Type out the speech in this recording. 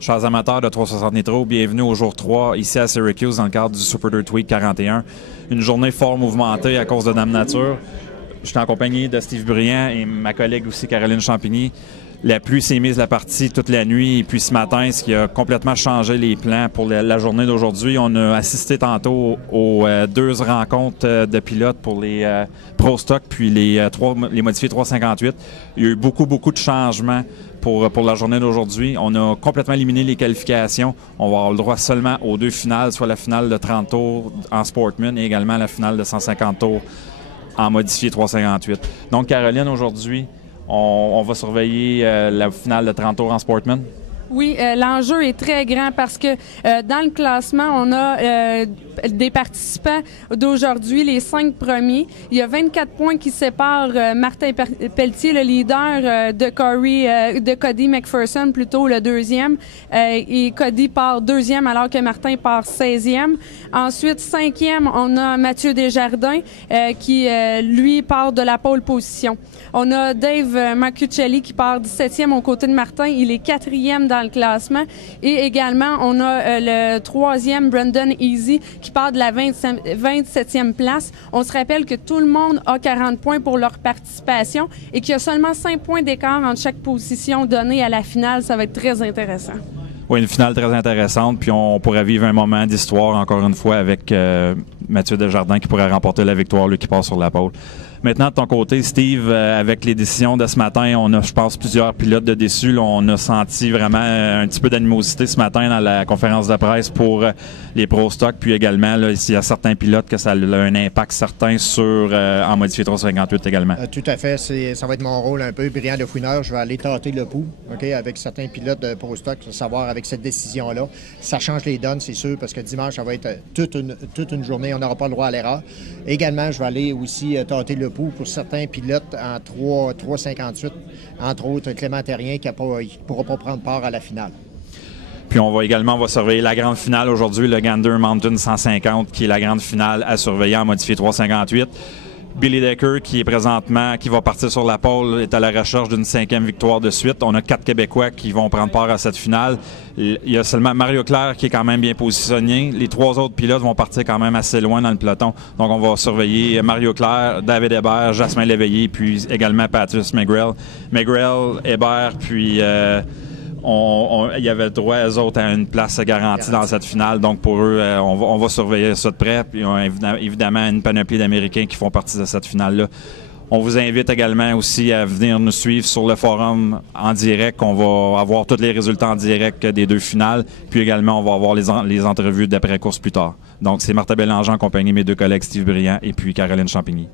Chers amateurs de 360 Nitro, bienvenue au jour 3 ici à Syracuse dans le cadre du Super Dirt Week 41. Une journée fort mouvementée à cause de Dame Nature. Je suis en compagnie de Steve Briand et ma collègue aussi Caroline Champigny. La pluie s'est mise la partie toute la nuit et puis ce matin, ce qui a complètement changé les plans pour la journée d'aujourd'hui. On a assisté tantôt aux deux rencontres de pilotes pour les Pro Stock puis les modifiés 358. Il y a eu beaucoup de changements pour la journée d'aujourd'hui. On a complètement éliminé les qualifications. On va avoir le droit seulement aux deux finales, soit la finale de 30 tours en Sportman et également la finale de 150 tours en modifié 358. Donc, Caroline, aujourd'hui, on va surveiller la finale de 30 tours en Sportman. Oui, l'enjeu est très grand parce que dans le classement, on a des participants d'aujourd'hui, les 5 premiers. Il y a 24 points qui séparent Martin Pelletier, le leader, de Cody McPherson, plutôt le deuxième. Et Cody part deuxième alors que Martin part 16e. Ensuite, 5e, on a Mathieu Desjardins qui, lui, part de la pole position. On a Dave Marcuccelli qui part 17e aux côtés de Martin. Il est 4e dans le classement. Et également, on a le 3e, Brandon Easy, qui part de la 27e place. On se rappelle que tout le monde a 40 points pour leur participation et qu'il y a seulement 5 points d'écart entre chaque position donnée à la finale. Ça va être très intéressant. Oui, une finale très intéressante, puis on pourrait vivre un moment d'histoire, encore une fois, avec Mathieu Desjardins qui pourrait remporter la victoire, lui qui part sur la pole. Maintenant, de ton côté, Steve, avec les décisions de ce matin, on a, je pense, plusieurs pilotes de déçus. Là, on a senti vraiment un petit peu d'animosité ce matin dans la conférence de presse pour les Pro Stock, puis également, là, il y a certains pilotes que ça a un impact certain sur en modifié 358 également. Tout à fait. Ça va être mon rôle un peu, brillant de fouineur. Je vais aller tâter le pouls, avec certains pilotes de Pro Stock, savoir avec cette décision-là. Ça change les donnes, c'est sûr, parce que dimanche, ça va être toute une journée. On n'aura pas le droit à l'erreur. Également, je vais aller aussi tâter le pouls pour certains pilotes en 3,58, entre autres Clément Terrien qui ne pourra pas prendre part à la finale. Puis on va surveiller la grande finale aujourd'hui, le Gander Mountain 150, qui est la grande finale à surveiller en modifié 358. Billy Decker, qui va partir sur la pole, est à la recherche d'une 5e victoire de suite. On a 4 Québécois qui vont prendre part à cette finale. Il y a seulement Mario Claire qui est quand même bien positionné. Les 3 autres pilotes vont partir quand même assez loin dans le peloton. Donc on va surveiller Mario Claire, David Hébert, Jasmin Léveillé, puis également Patrice Megrel. Megrel, Hébert, puis il y avait droit, eux autres, à une place garantie dans cette finale. Donc, pour eux, on va surveiller ça de près. Puis, on a évidemment une panoplie d'Américains qui font partie de cette finale-là. On vous invite également aussi à venir nous suivre sur le forum en direct. On va avoir tous les résultats en direct des deux finales. Puis également, on va avoir les entrevues d'après-course plus tard. Donc, c'est Martha Bélanger en compagnie de mes deux collègues Steve Briand et puis Caroline Champigny.